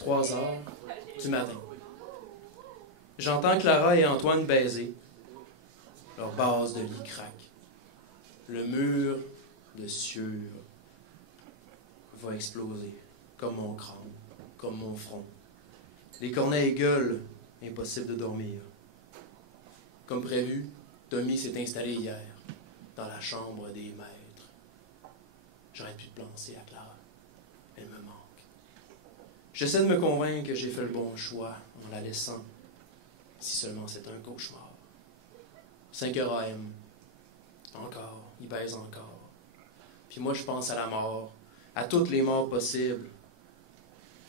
3 heures du matin. J'entends Clara et Antoine baiser. Leur base de lit craque. Le mur de sueur va exploser, comme mon crâne, comme mon front. Les corneilles gueulent, impossible de dormir. Comme prévu, Tommy s'est installé hier, dans la chambre des maîtres. J'aurais pu penser à Clara. Elle me manque. J'essaie de me convaincre que j'ai fait le bon choix en la laissant. Si seulement c'est un cauchemar. 5h AM. Encore. Il baise encore. Puis moi, je pense à la mort. À toutes les morts possibles.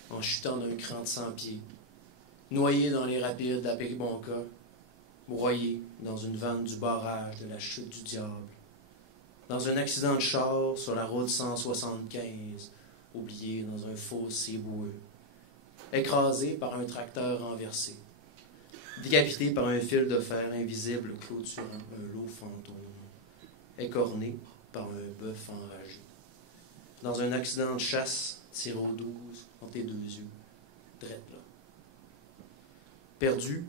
En chutant d'un cran de 100 pieds. Noyé dans les rapides de la Péribonka. Broyé dans une vanne du barrage de la chute du diable. Dans un accident de char sur la route 175. Oublié dans un fossé boueux. Écrasé par un tracteur renversé. Décapité par un fil de fer invisible clôturant un lot fantôme. Écorné par un bœuf enragé. Dans un accident de chasse, tiré au 12 entre tes 2 yeux. Drette là. Perdu,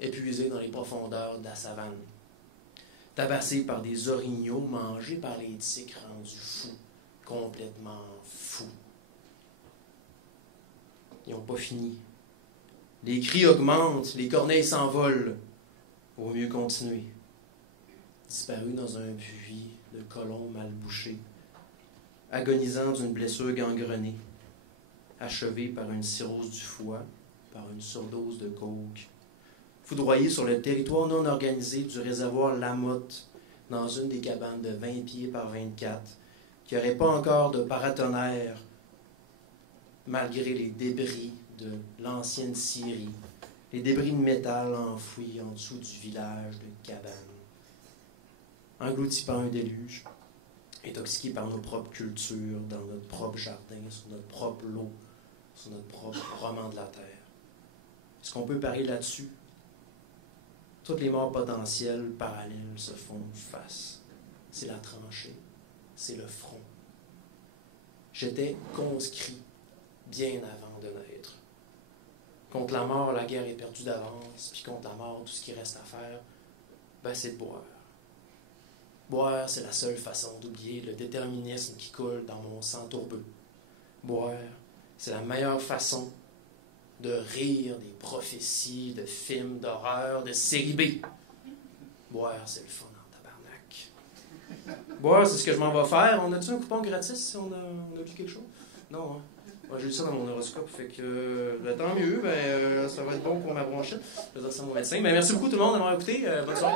épuisé dans les profondeurs de la savane. Tabassé par des orignaux, mangé par les tiques rendus fous. Complètement fous. Ils n'ont pas fini. Les cris augmentent, les corneilles s'envolent. Vaut mieux continuer. Disparu dans un puits de colons mal bouchés, agonisant d'une blessure gangrenée, achevé par une cirrhose du foie, par une surdose de coke, foudroyé sur le territoire non organisé du réservoir Lamotte, dans une des cabanes de 20 pieds par 24, qui n'aurait pas encore de paratonnerre, malgré les débris de l'ancienne scierie, les débris de métal enfouis en dessous du village de cabane. Engloutis par un déluge, intoxiqués par nos propres cultures, dans notre propre jardin, sur notre propre lot, sur notre propre roman de la terre. Est-ce qu'on peut parier là-dessus? Toutes les morts potentielles parallèles se font face. C'est la tranchée, c'est le front. J'étais conscrit bien avant de naître. Contre la mort, la guerre est perdue d'avance, puis contre la mort, tout ce qui reste à faire, c'est de boire. Boire, c'est la seule façon d'oublier le déterminisme qui coule dans mon sang tourbeux. Boire, c'est la meilleure façon de rire des prophéties, de films d'horreur, de série B. Boire, c'est le fun en tabarnak. Boire, c'est ce que je m'en vais faire. On a-tu un coupon gratis si on a vu quelque chose? Non, hein? Moi, j'ai lu ça dans mon horoscope, fait que tant mieux, ça va être bon pour ma bronchite. Je vais dire ça à mon médecin. Merci beaucoup tout le monde d'avoir écouté. Bonne soirée.